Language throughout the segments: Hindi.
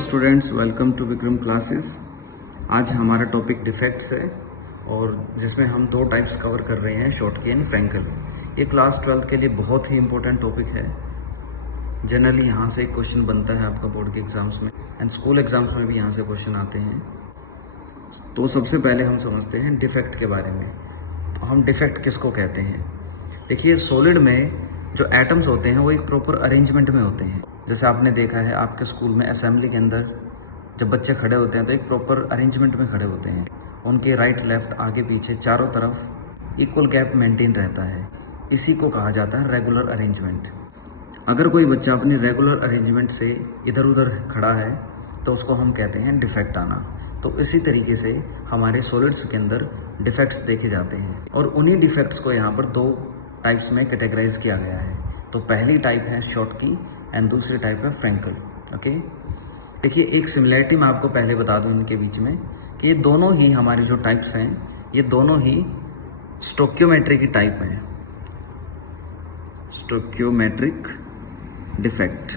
Students, welcome to Vikram classes. आज हमारा टॉपिक डिफेक्ट्स है और जिसमें हम दो टाइप्स कवर कर रहे हैं, शॉर्टकी एंड फ्रैंकल। ये क्लास 12 के लिए बहुत ही इंपॉर्टेंट टॉपिक है। जनरली यहाँ से एक क्वेश्चन बनता है आपका बोर्ड के एग्ज़ाम्स में एंड स्कूल एग्ज़ाम्स में भी यहाँ से क्वेश्चन आते हैं। तो सबसे पहले हम समझते हैं डिफेक्ट के बारे में। तो हम डिफेक्ट किसको कहते हैं? देखिए, सॉलिड में जो एटम्स होते हैं वो एक प्रॉपर अरेंजमेंट में होते हैं। जैसे आपने देखा है आपके स्कूल में असेंबली के अंदर जब बच्चे खड़े होते हैं तो एक प्रॉपर अरेंजमेंट में खड़े होते हैं। उनके राइट लेफ्ट आगे पीछे चारों तरफ इक्वल गैप मेंटेन रहता है। इसी को कहा जाता है रेगुलर अरेंजमेंट। अगर कोई बच्चा अपनी रेगुलर अरेंजमेंट से इधर उधर खड़ा है तो उसको हम कहते हैं डिफेक्ट आना। तो इसी तरीके से हमारे सॉलिड्स के अंदर डिफेक्ट्स देखे जाते हैं और उन्हीं डिफेक्ट्स को यहाँ पर दो टाइप्स में कैटेगराइज किया गया है। तो पहली टाइप है शॉर्टकी एंड दूसरी टाइप है फ्रैंकल। ओके, देखिए, एक सिमिलैरिटी मैं आपको पहले बता दूं इनके बीच में कि ये दोनों ही हमारी जो टाइप्स हैं ये दोनों ही स्टोक्योमेट्री की टाइप हैं। स्टोक्योमेट्रिक डिफेक्ट,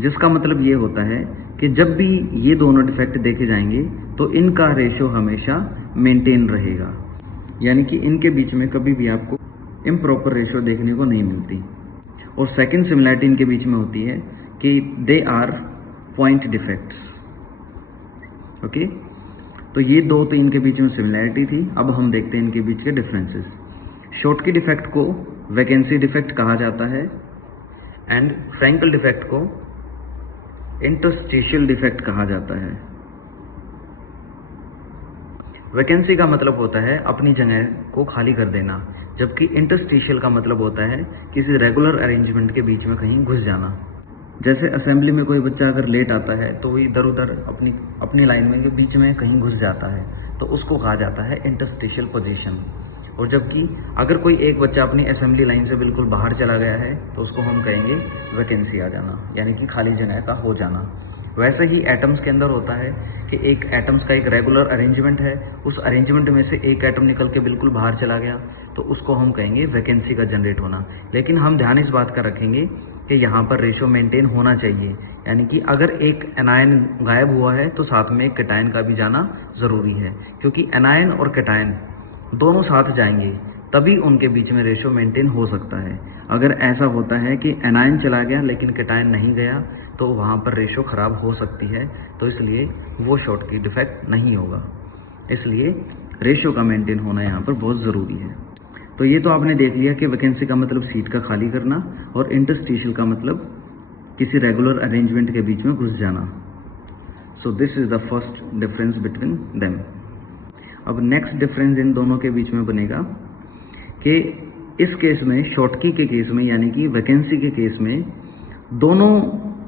जिसका मतलब ये होता है कि जब भी ये दोनों डिफेक्ट देखे जाएंगे तो इनका रेशो हमेशा मेंटेन रहेगा, यानी कि इनके बीच में कभी भी आपको इम्प्रॉपर रेशो देखने को नहीं मिलती। और सेकंड सिमिलैरिटी इनके बीच में होती है कि they are point defects. Okay, तो ये दो तो इनके बीच में सिमिलैरिटी थी। अब हम देखते हैं इनके बीच के डिफरेंसेस। शॉर्टकी डिफेक्ट को वैकेंसी डिफेक्ट कहा जाता है एंड फ्रैंकल डिफेक्ट को इंटरस्टिशियल डिफेक्ट कहा जाता है। वैकेंसी का मतलब होता है अपनी जगह को खाली कर देना, जबकि इंटरस्टिशियल का मतलब होता है किसी रेगुलर अरेंजमेंट के बीच में कहीं घुस जाना। जैसे असेंबली में कोई बच्चा अगर लेट आता है तो वो इधर उधर अपनी लाइन में के बीच में कहीं घुस जाता है, तो उसको कहा जाता है इंटरस्टिशियल पोजीशन। और जबकि अगर कोई एक बच्चा अपनी असेंबली लाइन से बिल्कुल बाहर चला गया है तो उसको हम कहेंगे वैकेंसी आ जाना, यानी कि खाली जगह का हो जाना। वैसे ही एटम्स के अंदर होता है कि एक एटम्स का एक रेगुलर अरेंजमेंट है, उस अरेंजमेंट में से एक एटम निकल के बिल्कुल बाहर चला गया तो उसको हम कहेंगे वैकेंसी का जनरेट होना। लेकिन हम ध्यान इस बात का रखेंगे कि यहाँ पर रेशो मेंटेन होना चाहिए, यानी कि अगर एक एनायन गायब हुआ है तो साथ में एक कैटायन का भी जाना ज़रूरी है, क्योंकि एनायन और कैटायन दोनों साथ जाएंगे तभी उनके बीच में रेशो मेंटेन हो सकता है। अगर ऐसा होता है कि एनायन चला गया लेकिन कैटायन नहीं गया तो वहाँ पर रेशो ख़राब हो सकती है, तो इसलिए वो शॉर्टकी डिफेक्ट नहीं होगा। इसलिए रेशो का मेंटेन होना यहाँ पर बहुत ज़रूरी है। तो ये तो आपने देख लिया कि वैकेंसी का मतलब सीट का खाली करना और इंटरस्टिशियल का मतलब किसी रेगुलर अरेंजमेंट के बीच में घुस जाना। So this is the first difference between them. अब नेक्स्ट डिफरेंस इन दोनों के बीच में बनेगा कि इस केस में, शॉर्टकी के केस में यानी कि वैकेंसी के केस में, दोनों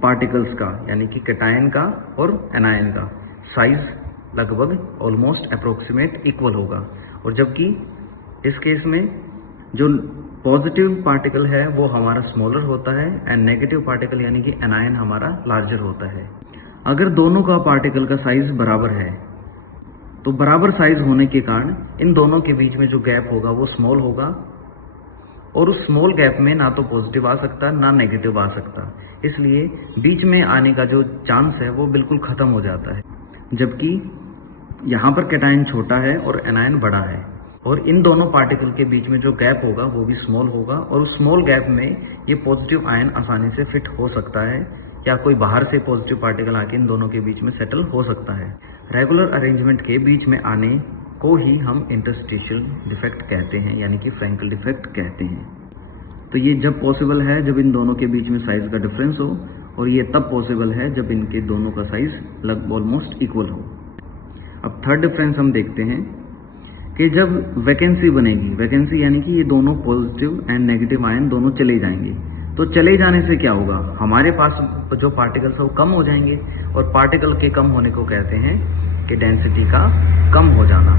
पार्टिकल्स का यानी कि कैटायन का और एनायन का साइज लगभग ऑलमोस्ट अप्रोक्सीमेट इक्वल होगा। और जबकि इस केस में जो पॉजिटिव पार्टिकल है वो हमारा स्मॉलर होता है एंड नेगेटिव पार्टिकल यानी कि एनायन हमारा लार्जर होता है। अगर दोनों का पार्टिकल का साइज बराबर है तो बराबर साइज होने के कारण इन दोनों के बीच में जो गैप होगा वो स्मॉल होगा और उस स्मॉल गैप में ना तो पॉजिटिव आ सकता ना नेगेटिव आ सकता, इसलिए बीच में आने का जो चांस है वो बिल्कुल ख़त्म हो जाता है। जबकि यहाँ पर कैटायन छोटा है और एनायन बड़ा है और इन दोनों पार्टिकल के बीच में जो गैप होगा वो भी स्मॉल होगा और उस स्मॉल गैप में ये पॉजिटिव आयन आसानी से फिट हो सकता है या कोई बाहर से पॉजिटिव पार्टिकल आके इन दोनों के बीच में सेटल हो सकता है। रेगुलर अरेंजमेंट के बीच में आने को ही हम इंटरस्टिशियल डिफेक्ट कहते हैं, यानी कि फ्रैंकल डिफेक्ट कहते हैं। तो ये जब पॉसिबल है जब इन दोनों के बीच में साइज का डिफरेंस हो, और ये तब पॉसिबल है जब इनके दोनों का साइज लगभग ऑलमोस्ट इक्वल हो। अब थर्ड डिफरेंस हम देखते हैं कि जब वैकेंसी बनेगी, वैकेंसी यानी कि ये दोनों पॉजिटिव एंड नेगेटिव आयन दोनों चले जाएंगे, तो चले जाने से क्या होगा, हमारे पास जो पार्टिकल्स है वो कम हो जाएंगे और पार्टिकल के कम होने को कहते हैं कि डेंसिटी का कम हो जाना।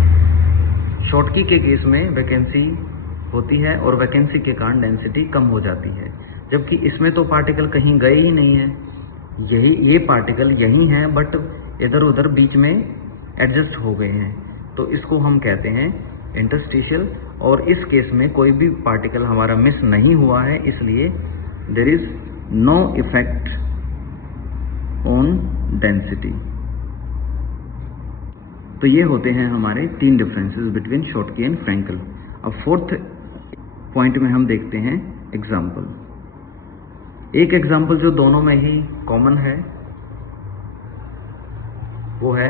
शॉर्टकी के केस में वैकेंसी होती है और वैकेंसी के कारण डेंसिटी कम हो जाती है, जबकि इसमें तो पार्टिकल कहीं गए ही नहीं है, ये पार्टिकल यही हैं बट इधर उधर बीच में एडजस्ट हो गए हैं, तो इसको हम कहते हैं इंटरस्टिशियल। और इस केस में कोई भी पार्टिकल हमारा मिस नहीं हुआ है, इसलिए there is no effect on density. तो ये होते हैं हमारे 3 differences between Schottky and Frenkel. अब फोर्थ पॉइंट में हम देखते हैं एग्जाम्पल। एक एग्जाम्पल जो दोनों में ही कॉमन है वो है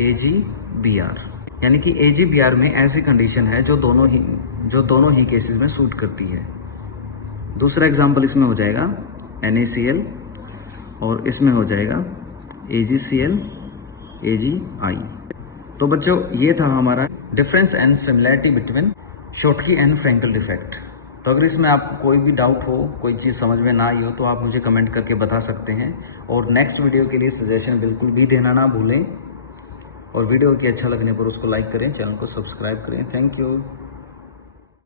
AGBR, यानी कि AGBR में ऐसी कंडीशन है जो दोनों ही केसेस में सूट करती है। दूसरा एग्जाम्पल इसमें हो जाएगा NaCl और इसमें हो जाएगा AgCl AgI। तो बच्चों ये था हमारा difference and similarity between Schottky and Frenkel defect. तो अगर इसमें आपको कोई भी डाउट हो, कोई चीज़ समझ में ना आई हो तो आप मुझे कमेंट करके बता सकते हैं। और नेक्स्ट वीडियो के लिए सजेशन बिल्कुल भी देना ना भूलें। और वीडियो की अच्छा लगने पर उसको लाइक करें, चैनल को सब्सक्राइब करें। Thank you.